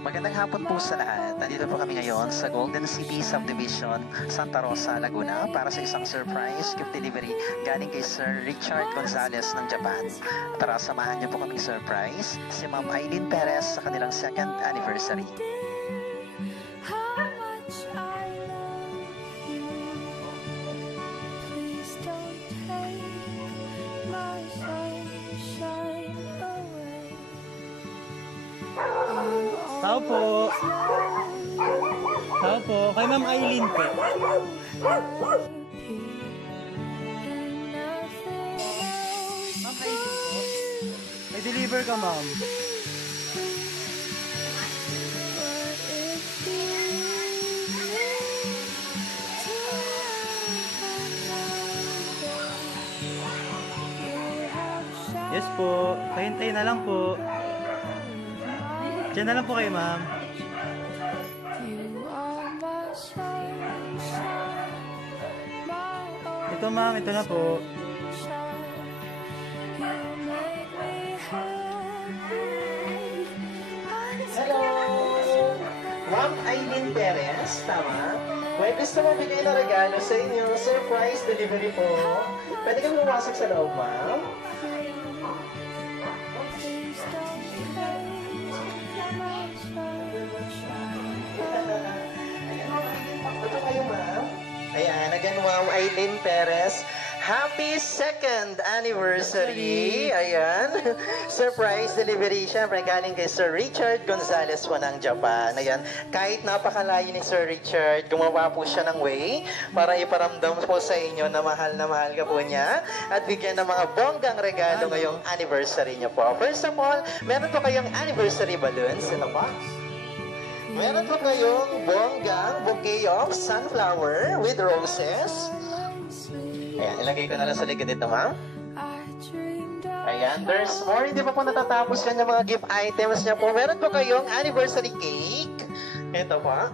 Magandang hapon po sa lahat. Nandito po kami ngayon sa Golden City Subdivision, Santa Rosa, Laguna para sa isang surprise gift delivery galing kay Sir Richard Gonzalez ng Japan. Tara, samahan niyo po kaming surprise si Ma'am Eileen Perez sa kanilang 2nd anniversary. Tao po. Tao po. Kay Ma'am Eileen po. Ma'am Eileen po. May deliver ka, ma'am. Yes po. Kahintay na lang po. Diyan na lang po kayo, ma'am. Ito, ma'am. Ito na po. Hello! Ma'am Eileen Perez, tama? May gusto mo bigay na regalo sa inyo. Surprise delivery po. Pwede kang lumasok sa loob, ma'am. Ito kayo, ma'am. Ayan, again, Ma'am Eileen Perez. Happy 2nd anniversary! Ayan, surprise delivery. Siyempre, galing kay Sir Richard Gonzalez po ng Japan. Ayan, kahit napakalayo ni Sir Richard, gumawa po siya ng way para iparamdam po sa inyo na mahal ka po niya at bigyan ng mga bonggang regalo ngayong anniversary niyo po. First of all, meron po kayong anniversary balloons in a box. Meron po kayong bonggang bouquet of sunflower with roses. Ayan, ilagay ko na lang sa likod dito, ma'am. Ayan, there's more. Hindi pa po natatapos kanya mga gift items niya po. Meron po kayong anniversary cake. Ito po.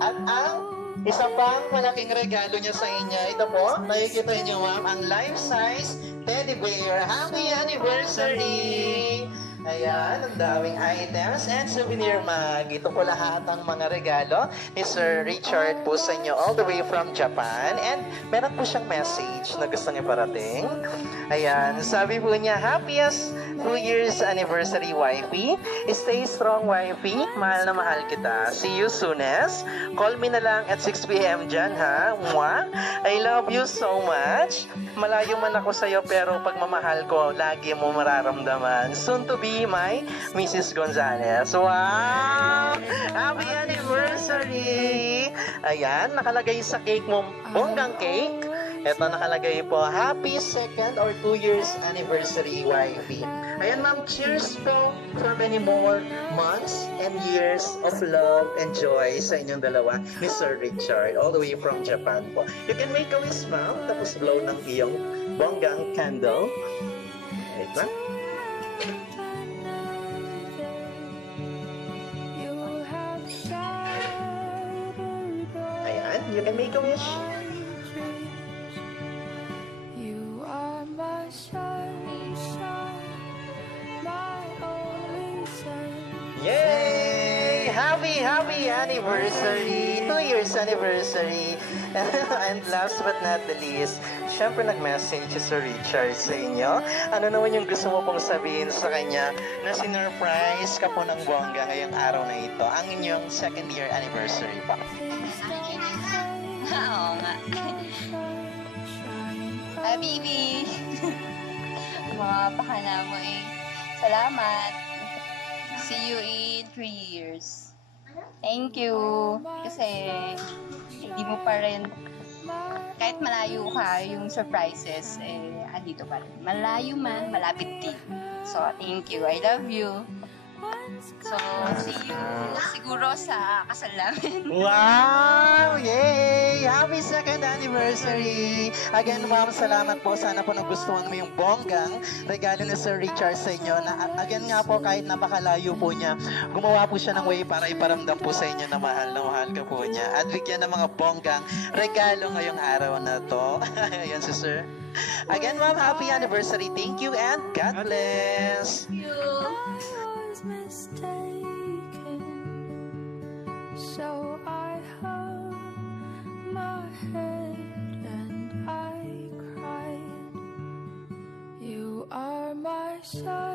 At ang isa pang malaking regalo niya sa inyo. Ito po, nakikita niyo, ma'am, ang life-size teddy bear. Happy anniversary! Ayan, ang daming items and souvenir mug. Ito po lahat ang mga regalo ni Sir Richard po sa inyo all the way from Japan. And meron po siyang message na gusto niya parating. Ayan, sabi po niya, happiest 2 years anniversary, wifey. Stay strong, wifey. Mahal na mahal kita. See you soonest. Call me na lang at 6 p.m. dyan, ha? Mwah! I love you so much. Malayo man ako sa'yo, pero pagmamahal ko, lagi mo mararamdaman. Soon to be my Mrs. Gonzalez. Wow! Happy anniversary! Ayan, nakalagay sa cake mo, bonggang cake. Ito nakalagay po, happy 2nd or 2 years anniversary, wifey. Ayan, ma'am, cheers po for many more months and years of love and joy sa inyong dalawa ni Sir Richard, all the way from Japan po. You can make a wish, ma'am, tapos blow ng iyong bonggang candle. Right, ma'am? Ayan, you can make a wish. Yay! Happy anniversary! 2 years anniversary! And last but not the least, syempre nag-message si Sir Richard sa inyo. Ano naman yung gusto mo pong sabihin sa kanya na sinurprise ka po ng bongga ngayong araw na ito, ang inyong 2nd year anniversary pa? Oo nga. Hi, baby! Mga pakana mo eh. Salamat. See you in 3 years. Thank you. Kasi hindi mo pa rin, kahit malayo ka, yung surprises, andito pa rin. Malayo man, malapit din. So, thank you. I love you. So, see you siguro sa kasal namin. Wow! Yay! Happy 2nd anniversary! Again, ma'am, salamat po. Sana po nagustuhan mo yung bonggang regalo ni Sir Richard sa inyo. Na, again nga po, kahit napakalayo po niya, gumawa po siya ng way para iparamdam po sa inyo na mahal ka po niya. At bigyan ng mga bonggang regalo ngayong araw na to. Ayan si Sir. Again, ma'am, happy anniversary. Thank you and God bless. Thank you. I was mistaken, so I hung my head and I cried. You are my sun.